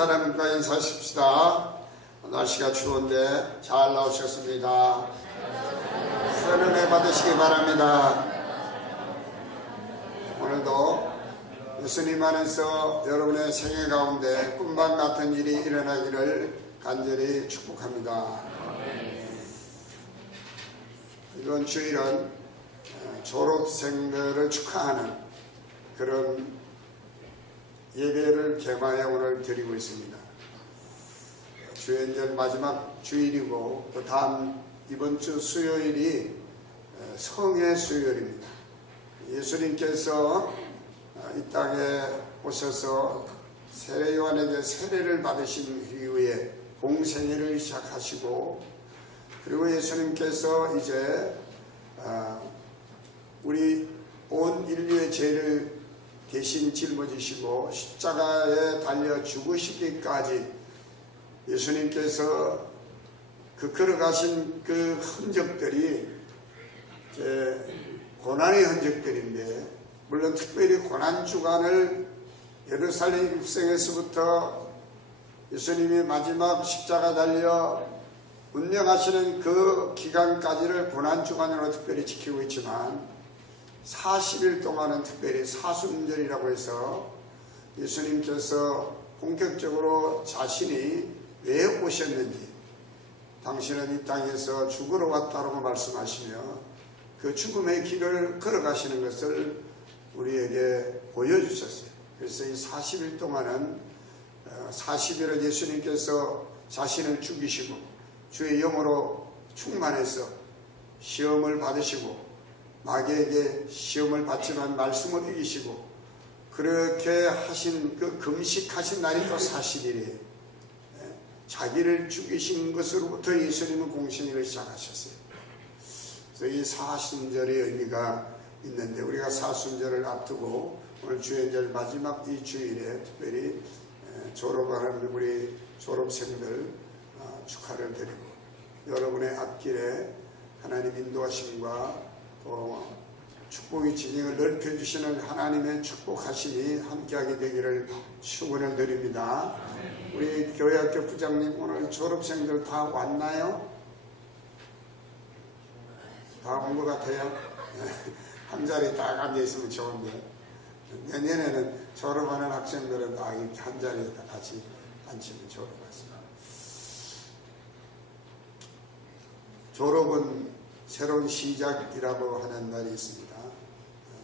하나님과 인사하십시다. 날씨가 추운데 잘 나오셨습니다. 큰 은혜 받으시기 바랍니다. 오늘도 예수님 안에서 여러분의 생애 가운데 꿈만 같은 일이 일어나기를 간절히 축복합니다. 이번 주일은 졸업생들을 축하하는 그런 예배를 개마해 오늘 드리고 있습니다. 주연절 마지막 주일이고 또 다음 이번 주 수요일이 성의 수요일입니다. 예수님께서 이 땅에 오셔서 세례 요한에게 세례를 받으신 이후에 공생애를 시작하시고, 그리고 예수님께서 이제 우리 온 인류의 죄를 대신 짊어지시고 십자가에 달려 죽으시기까지 예수님께서 걸어가신 그 흔적들이 고난의 흔적들인데, 물론 특별히 고난주간을 예루살렘 입성에서부터 예수님이 마지막 십자가 달려 운명하시는 그 기간까지를 고난주간으로 특별히 지키고 있지만, 40일 동안은 특별히 사순절이라고 해서 예수님께서 본격적으로 자신이 왜 오셨는지, 당신은 이 땅에서 죽으러 왔다고 말씀하시며 그 죽음의 길을 걸어가시는 것을 우리에게 보여주셨어요. 그래서 이 40일 동안은 40일을 예수님께서 자신을 죽이시고 주의 영으로 충만해서 시험을 받으시고, 마귀에게 시험을 받지만 말씀을 이기시고, 그렇게 하신 그 금식하신 날이 또 40일이에요. 자기를 죽이신 것으로부터 예수님은 공생애를 시작하셨어요. 그래서 이 사순절의 의미가 있는데, 우리가 사순절을 앞두고 오늘 주연절 마지막 이 주일에 특별히 졸업하는 우리 졸업생들 축하를 드리고, 여러분의 앞길에 하나님 인도하심과 또 축복의 진영을 넓혀주시는 하나님의 축복하심이 함께하게 되기를 축원을 드립니다. 우리 교회학교 부장님, 오늘 졸업생들 다 왔나요? 다 온 것 같아요? 한 자리에 딱 앉아있으면 좋은데, 내년에는 졸업하는 학생들은 다 이렇게 한 자리에 같이 앉히면 좋을 것 같습니다. 졸업은 새로운 시작이라고 하는 날이 있습니다.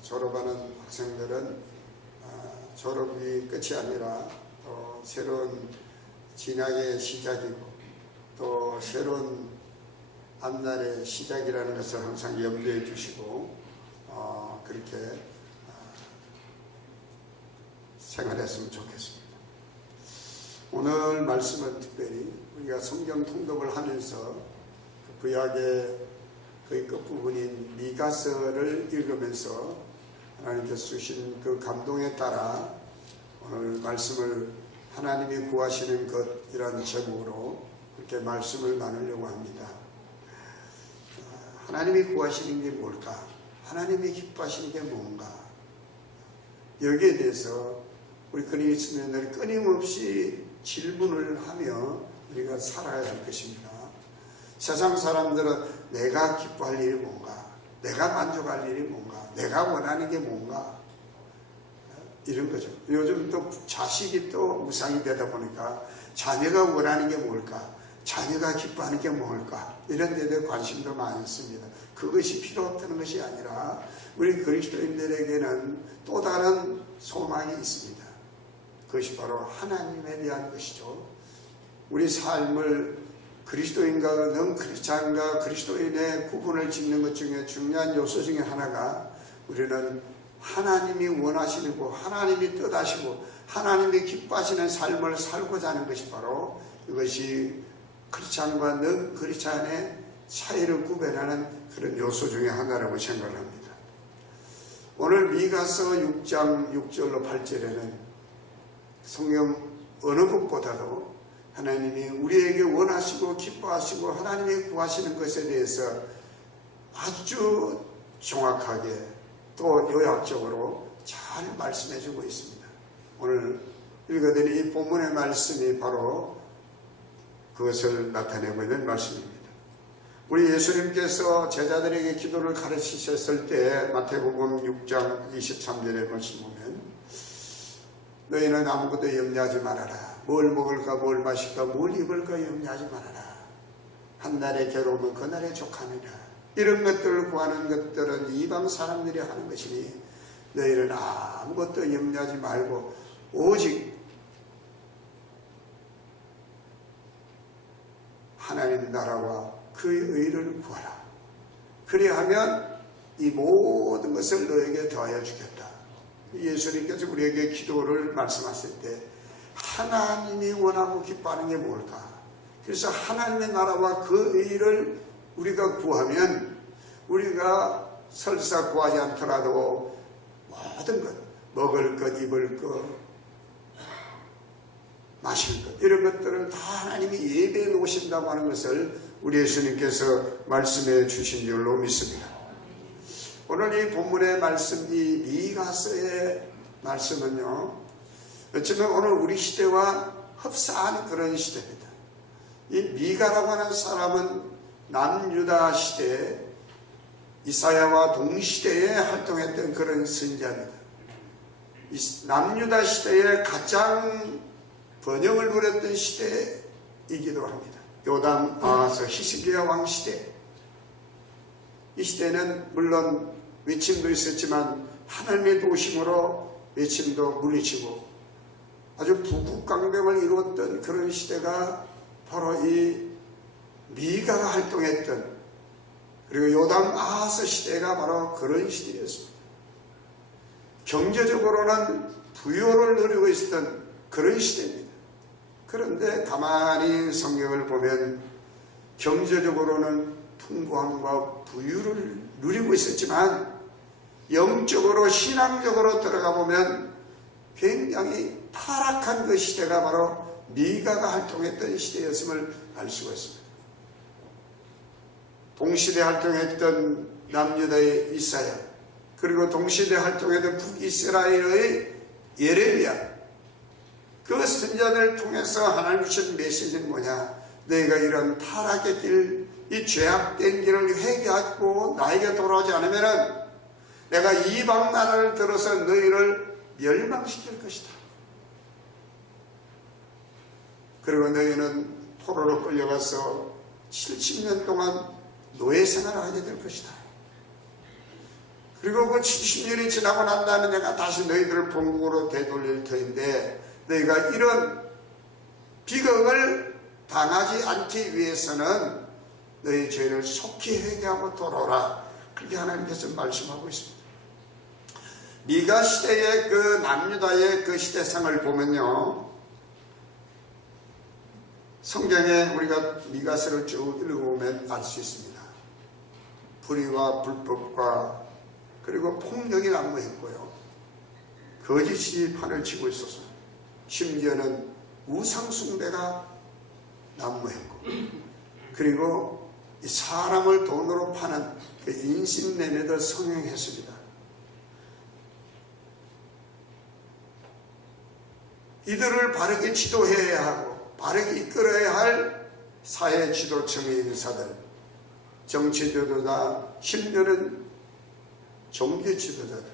졸업하는 학생들은 졸업이 끝이 아니라 또 새로운 진학의 시작이고 또 새로운 앞날의 시작이라는 것을 항상 염두에 두시고 그렇게 생활했으면 좋겠습니다. 오늘 말씀은 특별히 우리가 성경 통독을 하면서 구약의 그 끝부분인 미가서를 읽으면서 하나님께서 주신 그 감동에 따라 오늘 말씀을 하나님이 구하시는 것이라는 제목으로 그렇게 말씀을 나누려고 합니다. 하나님이 구하시는 게 뭘까? 하나님이 기뻐하시는 게 뭔가? 여기에 대해서 우리 그리스도인들이 끊임없이 질문을 하며 우리가 살아야 할 것입니다. 세상 사람들은 내가 기뻐할 일이 뭔가? 내가 만족할 일이 뭔가? 내가 원하는 게 뭔가? 이런 거죠. 요즘 또 자식이 또 무상이 되다 보니까 자녀가 원하는 게 뭘까? 자녀가 기뻐하는 게 뭘까? 이런 데 대해 관심도 많이 있습니다. 그것이 필요 없다는 것이 아니라 우리 그리스도인들에게는 또 다른 소망이 있습니다. 그것이 바로 하나님에 대한 것이죠. 우리 삶을 그리스도인과 능크리스찬과 그리스도인의 구분을 짓는 것 중에 중요한 요소 중에 하나가, 우리는 하나님이 원하시고 하나님이 뜻하시고 하나님이 기뻐하시는 삶을 살고자 하는 것이 바로 이것이 크리스찬과 능크리스찬의 차이를 구별하는 그런 요소 중에 하나라고 생각을 합니다. 오늘 미가서 6장 6절로 8절에는 성경 어느 것보다도 하나님이 우리에게 원하시고 기뻐하시고 하나님이 구하시는 것에 대해서 아주 정확하게 또 요약적으로 잘 말씀해 주고 있습니다. 오늘 읽어드린 이 본문의 말씀이 바로 그것을 나타내고 있는 말씀입니다. 우리 예수님께서 제자들에게 기도를 가르치셨을 때 마태복음 6장 23절에 말씀 보면 너희는 아무것도 염려하지 말아라. 뭘 먹을까 뭘 마실까 뭘 입을까 염려하지 말아라. 한날의 괴로움은 그날의 족하니라. 이런 것들을 구하는 것들은 이방 사람들이 하는 것이니 너희는 아무것도 염려하지 말고 오직 하나님 나라와 그의 의를 구하라. 그리하면 이 모든 것을 너에게 더하여 주겠다. 예수님께서 우리에게 기도를 말씀하실 때 하나님이 원하고 기뻐하는 게 뭘까? 그래서 하나님의 나라와 그 의를 우리가 구하면 우리가 설사 구하지 않더라도 모든 것, 먹을 것, 입을 것, 마실 것, 이런 것들을 다 하나님이 예배해 놓으신다고 하는 것을 우리 예수님께서 말씀해 주신 줄로 믿습니다. 오늘 이 본문의 말씀, 이 미가서의 말씀은요, 어쩌면 오늘 우리 시대와 흡사한 그런 시대입니다. 이 미가라고 하는 사람은 남유다 시대에 이사야와 동시대에 활동했던 그런 선지자입니다. 남유다 시대에 가장 번영을 누렸던 시대이기도 합니다. 요담, 아하스, 히스기야 왕 시대. 이 시대는 물론 외침도 있었지만 하나님의 도우심으로 외침도 물리치고 아주 부국강병을 이루었던 그런 시대가 바로 이 미가가 활동했던, 그리고 요담, 아하스 시대가 바로 그런 시대였습니다. 경제적으로는 부요를 누리고 있었던 그런 시대입니다. 그런데 가만히 성경을 보면 경제적으로는 풍부함과 부유를 누리고 있었지만 영적으로 신앙적으로 들어가 보면 굉장히 타락한 그 시대가 바로 미가가 활동했던 시대였음을 알 수가 있습니다. 동시대 활동했던 남유다의 이사야, 그리고 동시대 활동했던 북이스라엘의 예레미야, 그 선자들을 통해서 하나님 주신 메시지는 뭐냐? 너희가 이런 타락의 길, 이 죄악된 길을 회개하고 나에게 돌아오지 않으면 내가 이방 나라를 들어서 너희를 멸망시킬 것이다. 그리고 너희는 포로로 끌려가서 70년 동안 노예 생활을 하게 될 것이다. 그리고 그 70년이 지나고 난 다음에 내가 다시 너희들을 본국으로 되돌릴 터인데 너희가 이런 비극을 당하지 않기 위해서는 너희 죄를 속히 회개하고 돌아오라. 그렇게 하나님께서 말씀하고 있습니다. 미가 시대의 그 남유다의 그 시대상을 보면요, 성경에 우리가 미가서를 쭉 읽어보면 알 수 있습니다. 불의와 불법과 그리고 폭력이 난무했고요, 거짓이 판을 치고 있어서 심지어는 우상숭배가 난무했고, 그리고 이 사람을 돈으로 파는 그 인신매매도 성행했습니다. 이들을 바르게 지도해야 하고 바르게 이끌어야 할 사회 지도층의 인사들, 정치 지도자, 심지어는 종교 지도자들,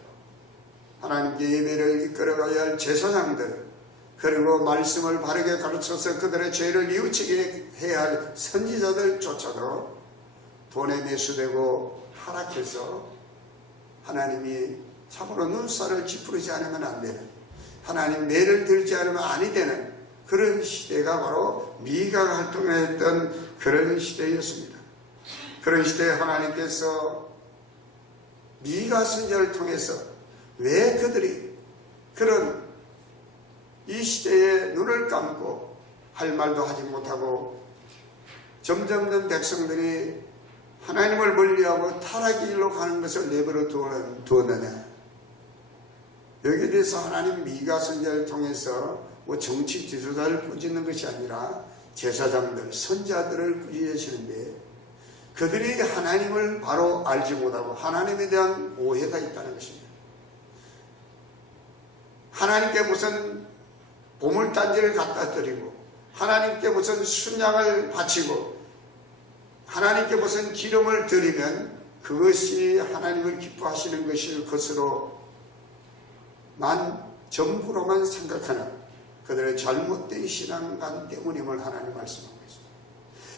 하나님께 예배를 이끌어가야 할 제사장들, 그리고 말씀을 바르게 가르쳐서 그들의 죄를 뉘우치게 해야 할 선지자들조차도 돈에 매수되고 타락해서 하나님이 참으로 눈살을 찌푸리지 않으면 안 되는, 하나님 매를 들지 않으면 아니 되는 그런 시대가 바로 미가가 활동했던 그런 시대였습니다. 그런 시대에 하나님께서 미가 선지자를 통해서 왜 그들이 그런 이 시대에 눈을 감고 할 말도 하지 못하고 점점점 백성들이 하나님을 멀리하고 타락의 길로 가는 것을 내버려 두었느냐? 여기에 대해서 하나님 미가 선지자를 통해서 뭐 정치 지도자를 꾸짖는 것이 아니라 제사장들, 선자들을 꾸짖으시는데 그들이 하나님을 바로 알지 못하고 하나님에 대한 오해가 있다는 것입니다. 하나님께 무슨 보물단지를 갖다 드리고 하나님께 무슨 순양을 바치고 하나님께 무슨 기름을 드리면 그것이 하나님을 기뻐하시는 것일 것으로만 전부로만 생각하는 그들의 잘못된 신앙관 때문임을 하나님 말씀하고 있습니다.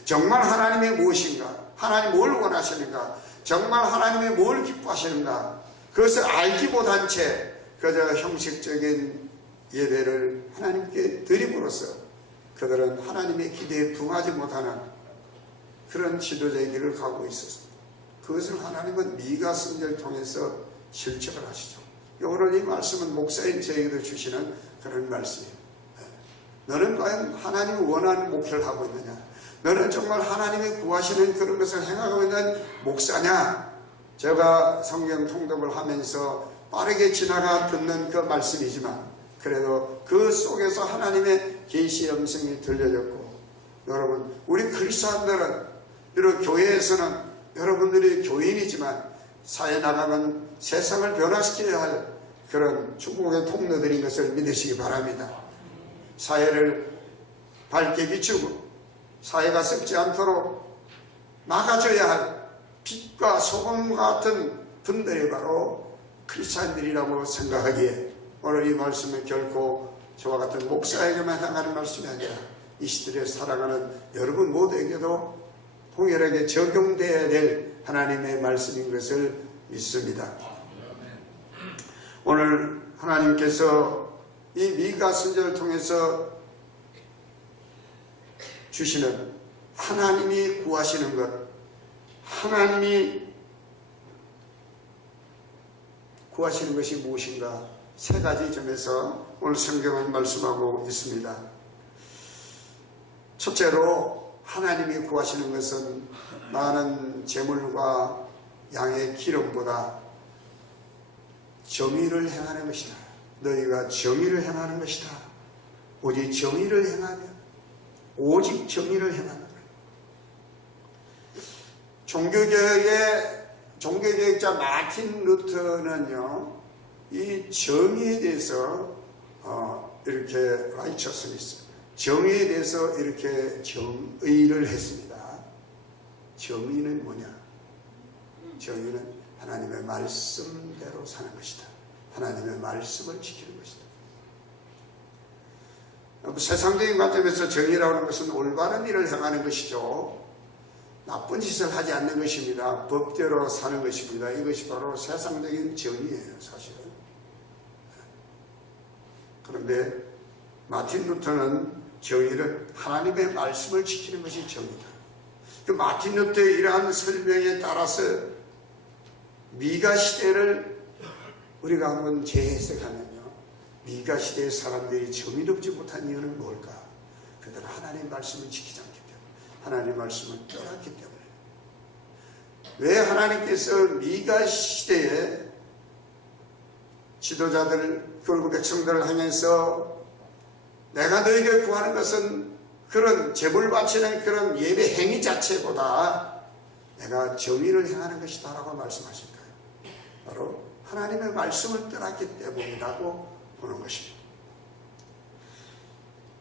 정말 하나님이 무엇인가? 하나님 뭘 원하시는가? 정말 하나님이 뭘 기뻐하시는가? 그것을 알지 못한 채 그저 형식적인 예배를 하나님께 드림으로써 그들은 하나님의 기대에 부응하지 못하는 그런 지도자의 길을 가고 있었습니다. 그것을 하나님은 미가 선지자를 통해서 실천을 하시죠. 오늘 이 말씀은 목사인 저에게도 주시는 그런 말씀이에요. 너는 과연 하나님이 원하는 목표를 하고 있느냐? 너는 정말 하나님이 구하시는 그런 것을 행하고 있는 목사냐? 제가 성경 통독을 하면서 빠르게 지나가 듣는 그 말씀이지만 그래도 그 속에서 하나님의 계시의 음성이 들려졌고, 여러분 우리 그리스도인들은 비록 교회에서는 여러분들이 교인이지만 사회 나가면 세상을 변화시켜야 할 그런 축복의 통로들인 것을 믿으시기 바랍니다. 사회를 밝게 비추고 사회가 썩지 않도록 막아줘야 할 빛과 소금 같은 분들이 바로 크리스찬들이라고 생각하기에 오늘 이 말씀은 결코 저와 같은 목사에게만 향하는 말씀이 아니라 이 시대에 살아가는 여러분 모두에게도 동일하게 적용되어야 될 하나님의 말씀인 것을 믿습니다. 오늘 하나님께서 이 미가 선지자를 통해서 주시는 하나님이 구하시는 것, 하나님이 구하시는 것이 무엇인가? 세 가지 점에서 오늘 성경은 말씀하고 있습니다. 첫째로 하나님이 구하시는 것은 많은 재물과 양의 기름보다 정의를 행하는 것이다. 너희가 정의를 행하는 것이다. 오직 정의를 행하면, 오직 정의를 행하는 거예요. 종교개혁자 마틴 루터는요, 이 정의에 대해서 이렇게 righteousness, 정의에 대해서 이렇게 정의를 했습니다. 정의는 뭐냐? 정의는 하나님의 말씀대로 사는 것이다. 하나님의 말씀을 지키는 것이다. 세상적인 관점에서 정의라고 하는 것은 올바른 일을 행하는 것이죠. 나쁜 짓을 하지 않는 것입니다. 법대로 사는 것입니다. 이것이 바로 세상적인 정의예요, 사실은. 그런데 마틴 루터는 정의를 하나님의 말씀을 지키는 것이 정의다. 그 마틴 루터의 이러한 설명에 따라서 미가 시대를 우리가 한번 재해석하면요, 미가 시대의 사람들이 정의롭지 못한 이유는 뭘까? 그들은 하나님의 말씀을 지키지 않기 때문에, 하나님의 말씀을 떠났기 때문에. 왜 하나님께서 미가 시대에 지도자들, 그리고 백성들을 향해서 내가 너에게 구하는 것은 그런 제물 바치는 그런 예배 행위 자체보다 내가 정의를 행하는 것이다 라고 말씀하실까요? 바로 하나님의 말씀을 떠났기 때문이라고 보는 것입니다.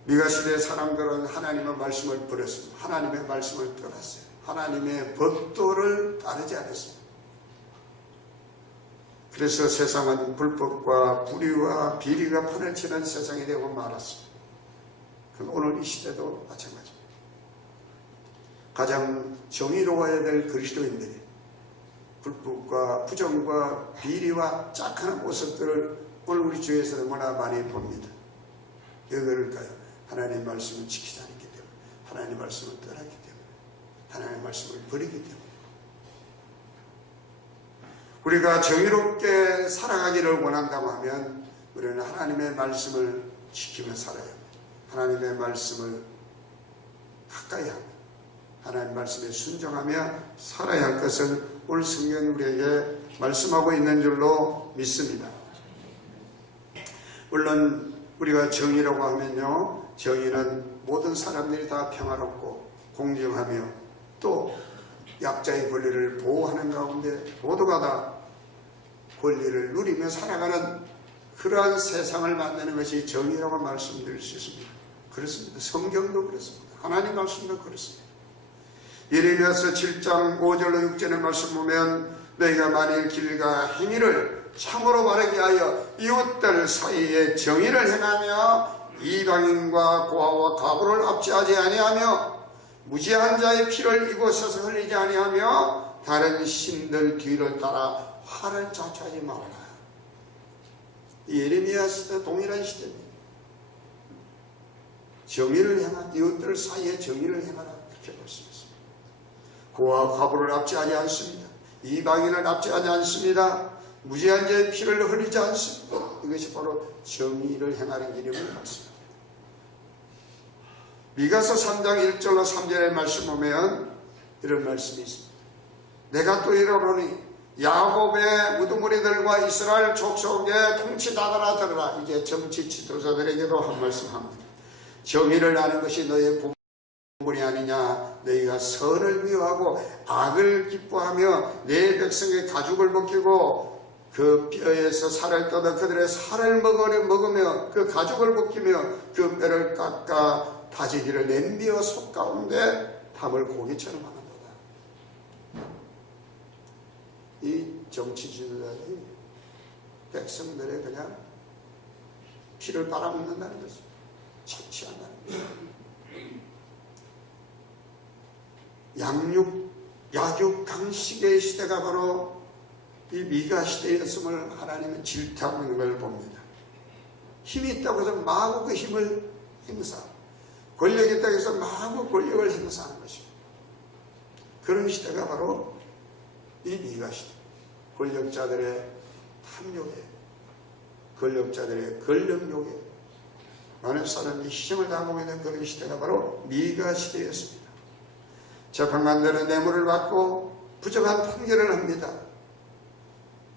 미가 시대의 사람들은 하나님의 말씀을 버렸습니다. 하나님의 말씀을 떠났어요. 하나님의 법도를 따르지 않았습니다. 그래서 세상은 불법과 불의와 비리가 판을 치는 세상이 되고 말았습니다. 그럼 오늘 이 시대도 마찬가지입니다. 가장 정의로워야 될 그리스도인들이 불법과 부정과 비리와 짝하는 모습들을 오늘 우리 주위에서는 너무나 많이 봅니다. 왜 그럴까요? 하나님의 말씀을 지키지 않기 때문에, 하나님의 말씀을 떠났기 때문에, 하나님의 말씀을 버리기 때문에. 우리가 정의롭게 살아가기를 원한다고 하면 우리는 하나님의 말씀을 지키며 살아야 합니다. 하나님의 말씀을 가까이 하고 하나님의 말씀에 순종하며 살아야 할 것을 오늘 성경은 우리에게 말씀하고 있는 줄로 믿습니다. 물론 우리가 정의라고 하면요, 정의는 모든 사람들이 다 평화롭고 공정하며 또 약자의 권리를 보호하는 가운데 모두가 다 권리를 누리며 살아가는 그러한 세상을 만드는 것이 정의라고 말씀드릴 수 있습니다. 그렇습니다. 성경도 그렇습니다. 하나님 말씀도 그렇습니다. 예레미야서 7장 5절로 6절의 말씀 보면 너희가 만일 길과 행위를 참으로 바르게 하여 이웃들 사이에 정의를 행하며 이방인과 고아와 과부를 압제하지 아니하며 무지한 자의 피를 이곳에서 흘리지 아니하며 다른 신들 뒤를 따라 화를 자초하지 말아라. 예레미야 시대 동일한 시대입니다. 정의를 행하, 이웃들 사이에 정의를 행하라, 그렇게 말씀했습니다. 고아와 과부를 압제하지 않습니다. 이방인을 압제하지 않습니다. 무지한 자의 피를 흘리지 않습니다. 이것이 바로 정의를 행하는 길임을 말씀합니다. 미가서 3장 1절로 3절의 말씀 보면 이런 말씀이 있습니다. 내가 또 이러노니 야곱의 무두머리들과 이스라엘 족속의 통치자들아 들으라. 이제 정치 지도자들에게도 한 말씀 합니다. 정의를 아는 것이 너의 본분이 아니냐. 너희가 선을 미워하고 악을 기뻐하며 내 백성의 가죽을 벗기고 그 뼈에서 살을 뜯어 그들의 살을 먹으며 그 가죽을 벗기며 그 뼈를 깎아 다지기를 냄비와 솥 가운데 담을 고기처럼 하는도다. 이 정치 지도자들이 백성들의 그냥 피를 빨아먹는다는 거죠. 착취한다는 거죠. 약육 강식의 시대가 바로 이 미가 시대였음을 하나님은 질투하는 걸 봅니다. 힘이 있다고 해서 마구 그 힘을 행사하고 권력이 있다고 해서 마구 권력을 행사하는 것입니다. 그런 시대가 바로 이 미가 시대. 권력자들의 탐욕에, 권력자들의 권력욕에 많은 사람이 희생을 당하고 있는 그런 시대가 바로 미가 시대였습니다. 재판관들은 뇌물을 받고 부정한 판결을 합니다.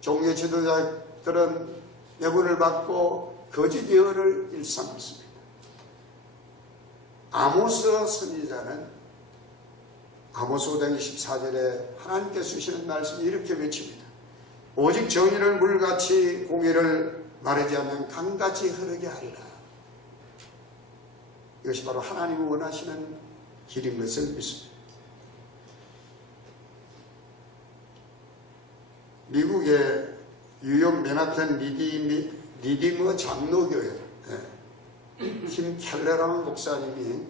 종교 지도자들은 뇌물을 받고 거짓 예언을 일삼습니다. 아모스 선지자는 아모스 5장 24절에 하나님께서 주시는 말씀이 이렇게 외칩니다. 오직 정의를 물같이 공의를 마르지 않는 강같이 흐르게 하리라. 이것이 바로 하나님이 원하시는 길인 것을 믿습니다. 미국의 뉴욕 맨하탄 리디머 장로교회 팀 켈러라는 목사님이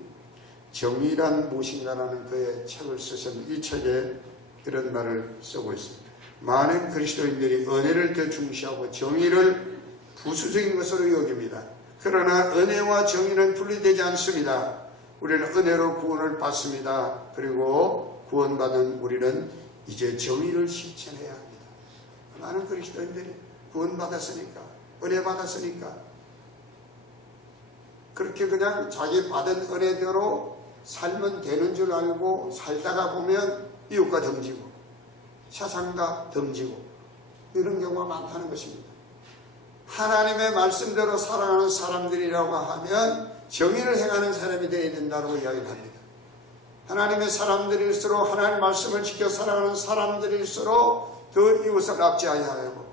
정의란 무엇인가라는 그의 책을 쓰셨는데 이 책에 이런 말을 쓰고 있습니다. 많은 그리스도인들이 은혜를 더 중시하고 정의를 부수적인 것으로 여깁니다. 그러나 은혜와 정의는 분리되지 않습니다. 우리는 은혜로 구원을 받습니다. 그리고 구원받은 우리는 이제 정의를 실천해야 합니다. 많은 그리스도인들이 구원받았으니까, 은혜 받았으니까 그렇게 그냥 자기 받은 은혜대로 살면 되는 줄 알고 살다가 보면 이웃과 덩지고 세상과 덩지고 이런 경우가 많다는 것입니다. 하나님의 말씀대로 살아가는 사람들이라고 하면 정의를 행하는 사람이 되어야 된다고 이야기를 합니다. 하나님의 사람들일수록 하나님의 말씀을 지켜 살아가는 사람들일수록 더 이웃을 압제하여 하고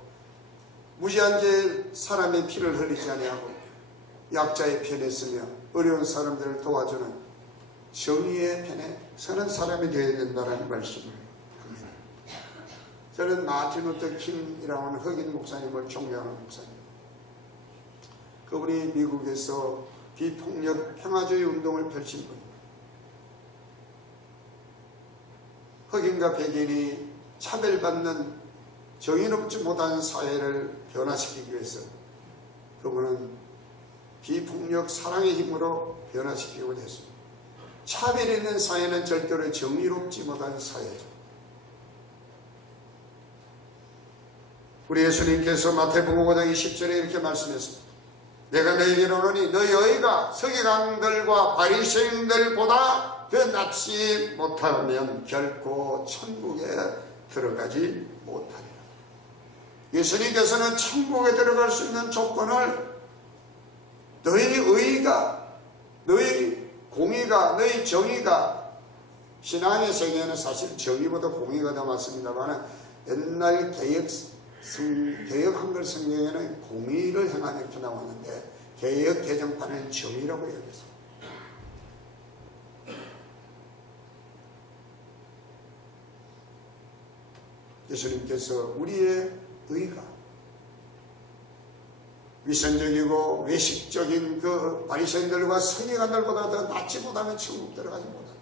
무지한 죄 사람의 피를 흘리지 아니하고 약자의 편에 서며 어려운 사람들을 도와주는 정의의 편에 서는 사람이 되어야 된다는 말씀을 합니다. 저는 마틴 루터 킹이라는 흑인 목사님을 존경하는 목사님. 그분이 미국에서 비폭력 평화주의 운동을 펼친 분입니다. 흑인과 백인이 차별받는 정의롭지 못한 사회를 변화시키기 위해서 그분은 비폭력 사랑의 힘으로 변화시키고 했습니다. 차별 있는 사회는 절대로 정의롭지 못한 사회죠. 우리 예수님께서 마태복음 5장 20절에 이렇게 말씀했습니다. 내가 너희에게 이르노니 너희가 서기관들과 바리새인들보다 더 낫지 못하면 결코 천국에 들어가지 못하리라. 예수님께서는 천국에 들어갈 수 있는 조건을 너희 의가, 너희 공의가, 너희 정의가, 신앙의 세계에는 사실 정의보다 공의가 더 많습니다만 옛날 개혁 개역 한글 성경에는 공의를 행하며 이렇게 나왔는데 개역 개정판은 정의라고 여겼습니다. 예수님께서 우리의 의가 위선적이고 외식적인 그 바리새인들과 서기관들보다 더 낫지 못하면 천국 들어가지 못한다.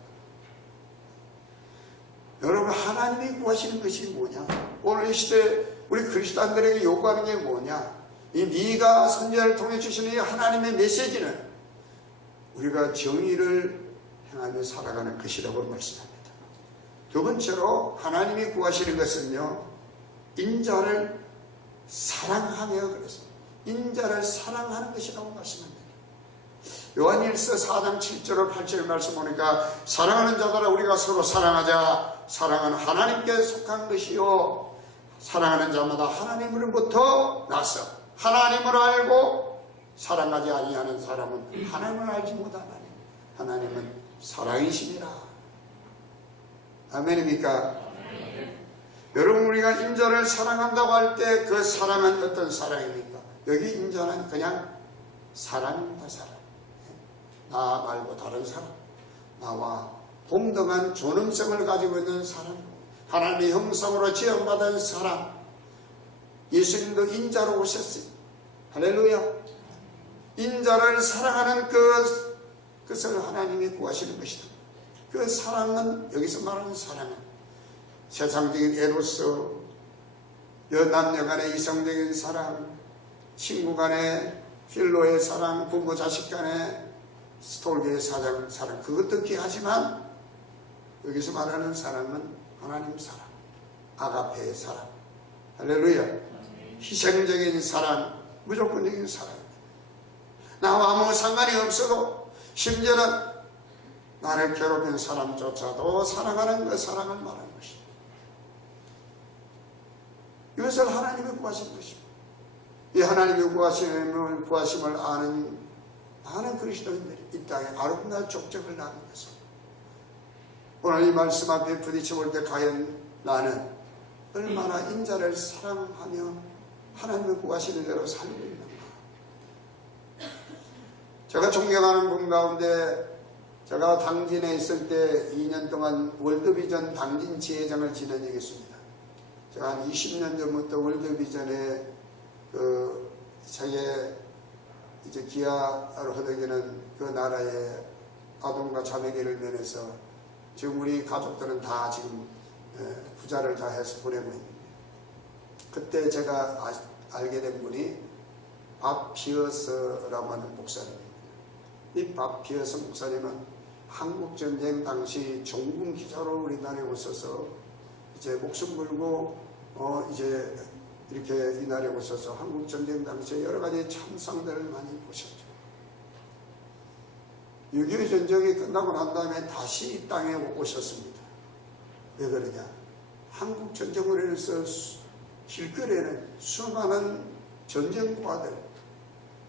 여러분, 하나님이 구하시는 것이 뭐냐? 오늘 이 시대에 우리 그리스도인들에게 요구하는 게 뭐냐? 이 미가 선지자를 통해 주시는 이 하나님의 메시지는 우리가 정의를 행하며 살아가는 것이라고 말씀합니다. 두 번째로 하나님이 구하시는 것은요, 인자를 사랑하며 그랬습니다. 인자를 사랑하는 것이라고 말씀합니다. 요한일서 4장 7절로 8절 말씀 보니까 사랑하는 자들아 우리가 서로 사랑하자. 사랑은 하나님께 속한 것이요 사랑하는 자마다 하나님으로부터 나서 하나님을 알고 사랑하지 아니하는 사람은 하나님을 알지 못하나니 하나님은 사랑이시니라. 아멘입니까? 여러분, 우리가 인자를 사랑한다고 할 때 그 사랑은 어떤 사랑입니까? 여기 인자는 그냥 사랑입니다. 사랑. 나 말고 다른 사람, 나와 동등한 존엄성을 가지고 있는 사람, 하나님의 형상으로 지음받은 사람. 예수님도 인자로 오셨어요. 할렐루야. 인자를 사랑하는 그것을 하나님이 구하시는 것이다. 그 사랑은, 여기서 말하는 사랑은 세상적인 에로스, 남녀 간의 이성적인 사랑, 친구 간의 필로의 사랑, 부모 자식 간의 스톨게의 사랑, 그것도 귀하지만 여기서 말하는 사랑은 하나님 사랑, 아가페의 사랑. 할렐루야. 희생적인 사랑, 무조건적인 사랑입니다. 나와 아무 상관이 없어도 심지어는 나를 괴롭힌 사람조차도 사랑하는 그 사랑을 말하는 것입니다. 이것을 하나님이 구하신 것입니다. 이 하나님의 구하심을 아는 많은 그리스도인들이 이 땅에 아름다운 족적을 낳는 것입니다. 오늘 이 말씀 앞에 부딪혀 볼 때 과연 나는 얼마나 인자를 사랑하며 하나님의 구하시는 대로 살고 있는가. 제가 존경하는 분 가운데 제가 당진에 있을 때 2년 동안 월드비전 당진 지회장을 지낸 적이 있습니다. 제가 한 20년 전부터 월드비전에 그 세계 이제 기아를 허덕이는 그 나라의 아동과 자매기를 면해서 지금 우리 가족들은 다 지금 부자를 다 해서 보내고 있는데, 그때 제가 알게 된 분이 밥 피어스라고 하는 목사님입니다. 이 밥 피어스 목사님은 한국전쟁 당시 종군 기자로 우리나라에 오셔서 이제 목숨 걸고 이제 이렇게 이 나라에 오셔서 한국전쟁 당시에 여러 가지 참상들을 많이 보셨죠. 6.25 전쟁이 끝나고 난 다음에 다시 이 땅에 오셨습니다. 왜 그러냐? 한국전쟁으로 인해서 길거리에는 수많은 전쟁과들,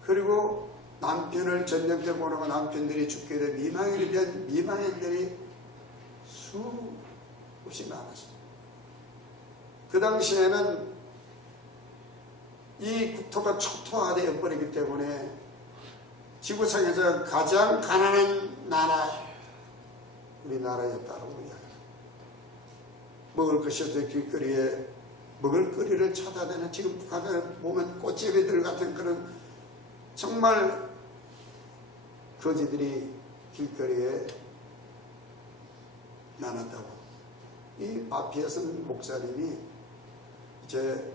그리고 남편을 전쟁 때 보내고 남편들이 죽게 된 미망인에 대한 미망인들이 수없이 많았습니다. 그 당시에는 이 국토가 초토화되어 버리기 때문에 지구상에서 가장 가난한 나라, 우리나라였다고 이야기합니다. 먹을 것이 없어 길거리에 먹을거리를 찾아다니는, 지금 북한에 보면 꽃제비들 같은 그런 정말 거지들이 길거리에 많았다고. 이 마피아슨 목사님이 이제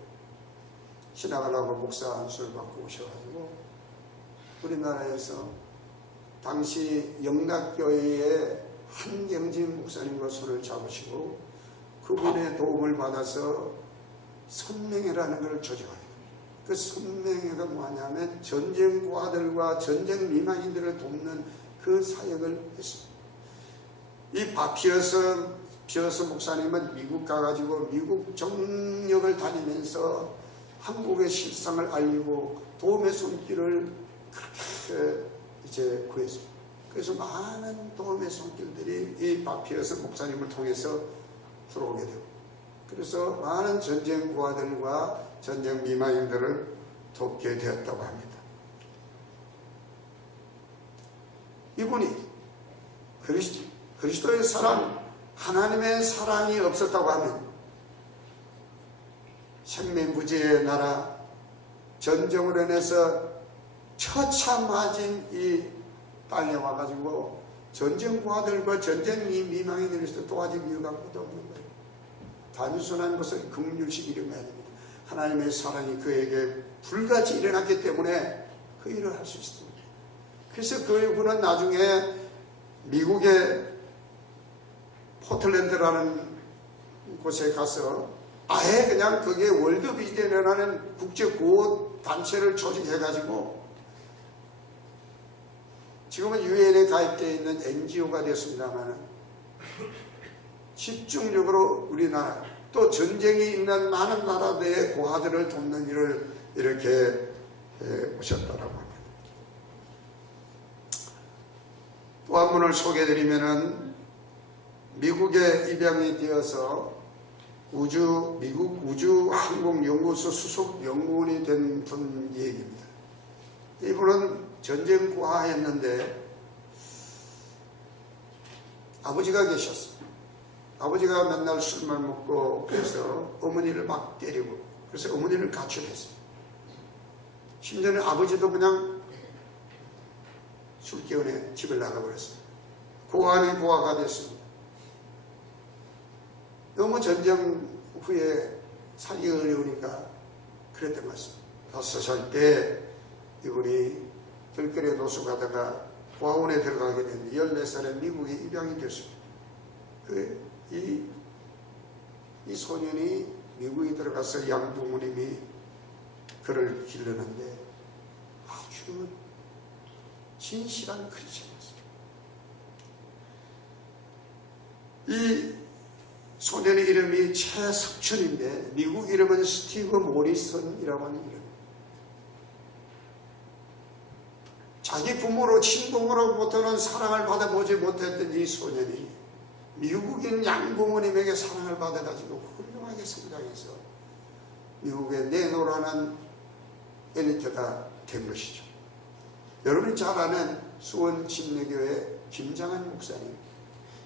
신학을 하고 목사 안수를 받고 오셔가지고 우리나라에서 당시 영락교회의 한경진 목사님과 손을 잡으시고 그분의 도움을 받아서 선명회라는 걸 조직하게. 그 선명회가 뭐냐면 전쟁과들과 전쟁 미망인들을 돕는 그 사역을 했습니다. 이 피어스 목사님은 미국 가가지고 미국 정역을 다니면서 한국의 실상을 알리고 도움의 손길을 그렇게 이제 구했습니다. 그래서 많은 도움의 손길들이 이 피어스 목사님을 통해서 들어오게 되고, 그래서 많은 전쟁 고아들과 전쟁 미망인들을 돕게 되었다고 합니다. 이분이 그리스도의 사랑, 하나님의 사랑이 없었다고 하면 생명부지의 나라, 전쟁으로 인해서 처참해진 이 땅에 와가지고 전쟁부하들과 전쟁 미망인들에서 도와줄 이유가 아무것도 없는 거예요. 단순한 것은 긍휼식 이런 게 아닙니다. 하나님의 사랑이 그에게 불같이 일어났기 때문에 그 일을 할 수 있습니다. 그래서 그분은 나중에 미국의 포틀랜드라는 곳에 가서 아예 그냥 거기에 월드비전이라는 국제구호 단체를 조직해가지고 지금은 유엔에 가입되어 있는 NGO가 되었습니다만 집중적으로 우리나라 또 전쟁이 있는 많은 나라들의 고아들을 돕는 일을 이렇게 오셨다라고 합니다. 또 한 분을 소개해드리면은 미국에 입양이 되어서 미국 우주항공연구소 수석 연구원이 된 분 얘기입니다. 이분은 전쟁 고아였는데 아버지가 계셨어요. 아버지가 맨날 술만 먹고 그래서 어머니를 막 때리고 그래서 어머니를 가출했어요. 심지어는 아버지도 그냥 술 기운에 집을 나가버렸어요. 고아는 고아가 됐습니다. 너무 전쟁 후에 살기 어려우니까 그랬던 것 같습니다. 5살 때 이분이 길거리에 노숙하다가 고아원에 들어가게 됐는데 14살에 미국에 입양이 됐습니다. 이 소년이 미국에 들어가서 양부모님이 그를 길렀는데 아주 진실한 크리스천이었어요. 이 소년의 이름이 최석춘인데 미국 이름은 스티브 모리슨이라고 하는 이름. 자기 부모로 친부모로부터는 사랑을 받아보지 못했던 이 소년이 미국인 양부모님에게 사랑을 받아가지고 훌륭하게 성장해서 미국의 내노라는 엘리트가 된 것이죠. 여러분이 잘 아는 수원 침례교회 김장한 목사님.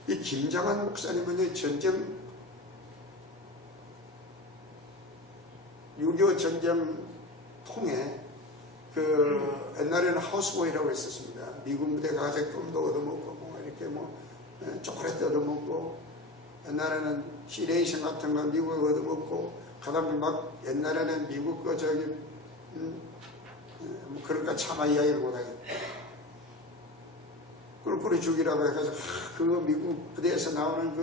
이 김장한 목사님은 전쟁 6.25 전쟁 통에 옛날에는 하우스보이라고 했었습니다. 미국 무대 가서 껌도 얻어먹고 이렇게 초콜릿도 얻어먹고 옛날에는 시레이션 같은 거 미국에 얻어먹고 그다음에 막 옛날에는 미국 그러니까 차마 이야기를 못하겠다. 꿀꿀이 죽이라고 해가지고 그거 미국 부대에서 나오는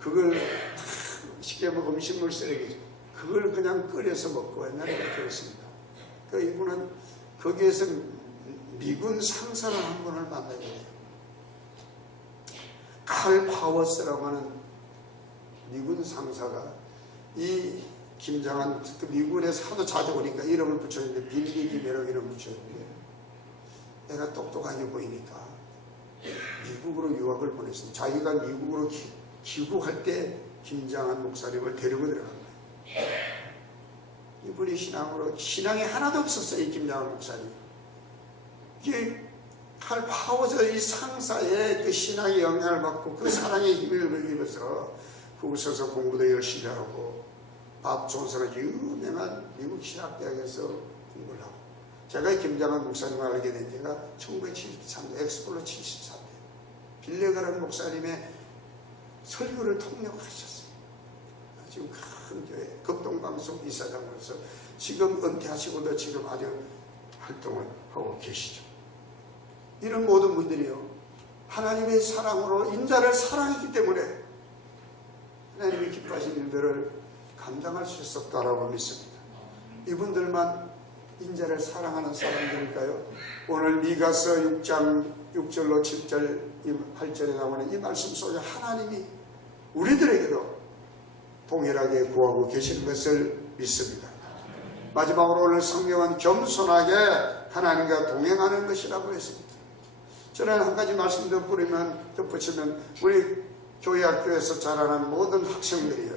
그걸 쉽게 음식물 쓰레기 그걸 그냥 끓여서 먹고 옛날에 그랬습니다. 그러니까 이분은 거기에서 미군 상사를 한 분을 만나게 돼요. 칼 파워스라고 하는 미군 상사가 이 김장한 미군에서 하도 자주 오니까 이름을 붙였는데 빌리 김이라고 이름 붙였는데 내가 똑똑하게 보이니까 미국으로 유학을 보냈습니다. 자기가 미국으로 귀국할 때 김장한 목사님을 데리고 들어간 거예요. 이분이 신앙이 하나도 없었어요. 이 김장한 목사님. 이게 칼 파워서 이 상사의 그 신앙의 영향을 받고 그 사랑의 힘을 입어서 거기서 공부도 열심히 하고 밥 존스가 유명한 미국 신학대학에서 공부를 하고 제가 김장한 목사님을 알게 된 지가 1973년 엑스폴로 73년 빌레가라는 목사님의 설교를 통역하셨어요. 지금 큰 교회 극동방송 이사장으로서 지금 은퇴하시고도 지금 아주 활동을 하고 계시죠. 이런 모든 분들이요 하나님의 사랑으로 인자를 사랑했기 때문에 하나님이 기뻐하신 일들을 감당할 수 있었다라고 믿습니다. 이분들만 인자를 사랑하는 사람들일까요? 오늘 미가서 6장 6절로 7절 8절에 나오는 이 말씀 속에 하나님이 우리들에게도 동일하게 구하고 계시는 것을 믿습니다. 마지막으로 오늘 성경은 겸손하게 하나님과 동행하는 것이라고 했습니다. 저는 한 가지 말씀 덧붙이면 우리 교회 학교에서 자라는 모든 학생들이요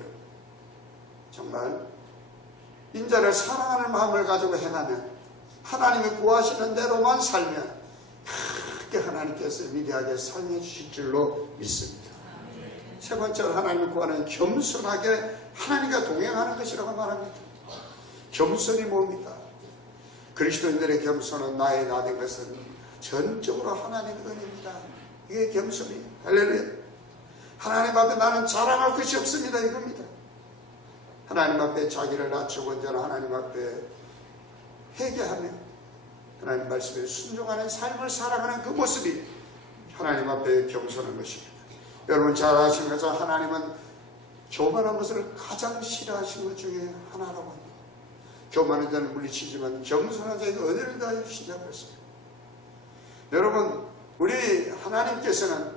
정말 인자를 사랑하는 마음을 가지고 행하면, 하나님이 구하시는 대로만 살면 크게 하나님께서 위대하게 사용해 주실 줄로 믿습니다. 세 번째로 하나님을 구하는 겸손하게 하나님과 동행하는 것이라고 말합니다. 겸손이 뭡니까? 그리스도인들의 겸손은 나의 나된 것은 전적으로 하나님의 은혜입니다. 이게 겸손이에요. 할렐루야. 하나님 앞에 나는 자랑할 것이 없습니다. 이겁니다. 하나님 앞에 자기를 낮추고 언제나 하나님 앞에 회개하며 하나님 말씀에 순종하는 삶을 살아가는 그 모습이 하나님 앞에 겸손한 것입니다. 여러분 잘 아시는 것처럼 하나님은 교만한 것을 가장 싫어하시는 것 중에 하나라고 합니다. 교만한 자는 물리치지만 겸손한 자에게 은혜를 다해 주신다고 했습니다. 여러분, 우리 하나님께서는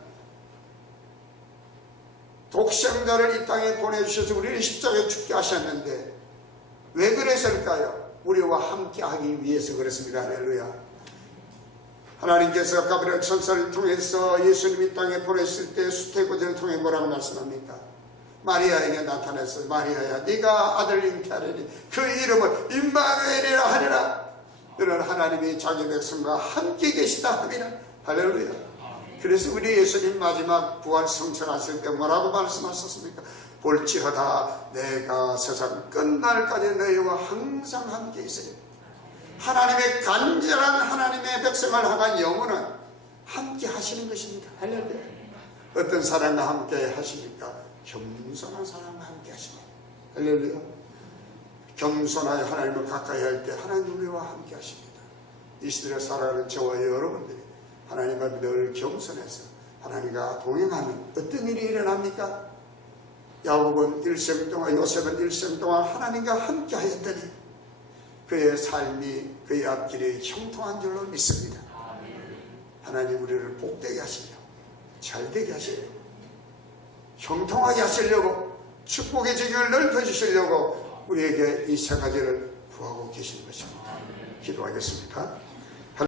독생자를 이 땅에 보내주셔서 우리를 십자가에 죽게 하셨는데 왜 그랬을까요? 우리와 함께 하기 위해서 그렇습니다. 할렐루야. 하나님께서 가브리엘 천사를 통해서 예수님 이 땅에 보냈을 때 수태고제를 통해 뭐라고 말씀합니까? 마리아에게 나타나서 마리아야 네가 아들을 잉태하리니 그 이름을 임마누엘이라 하리라. 너는 하나님이 자기 백성과 함께 계시다 하리라. 할렐루야. 그래서 우리 예수님 마지막 부활 성천하실 때 뭐라고 말씀하셨습니까? 볼지어다 내가 세상 끝날까지 너희와 항상 함께 있으리. 하나님의 간절한 하나님의 백성을 향한 영혼은 함께 하시는 것입니다. 할렐루야. 어떤 사람과 함께 하십니까? 겸손한 사람과 함께 하십니다. 할렐루야. 겸손하여 하나님을 가까이 할 때 하나님 우리와 함께 하십니다. 이 시대에 살아가는 저와 여러분들이 하나님 앞에 늘 겸손해서 하나님과 동행하는 어떤 일이 일어납니까? 야곱은 일생 동안, 요셉은 일생 동안 하나님과 함께 하였더니 그의 삶이 그의 앞길이 형통한 줄로 믿습니다. 하나님 우리를 복되게 하시려고, 잘되게 하시려고, 형통하게 하시려고, 축복의 지경을 넓혀주시려고 우리에게 이 세 가지를 구하고 계시는 것입니다. 기도하겠습니다.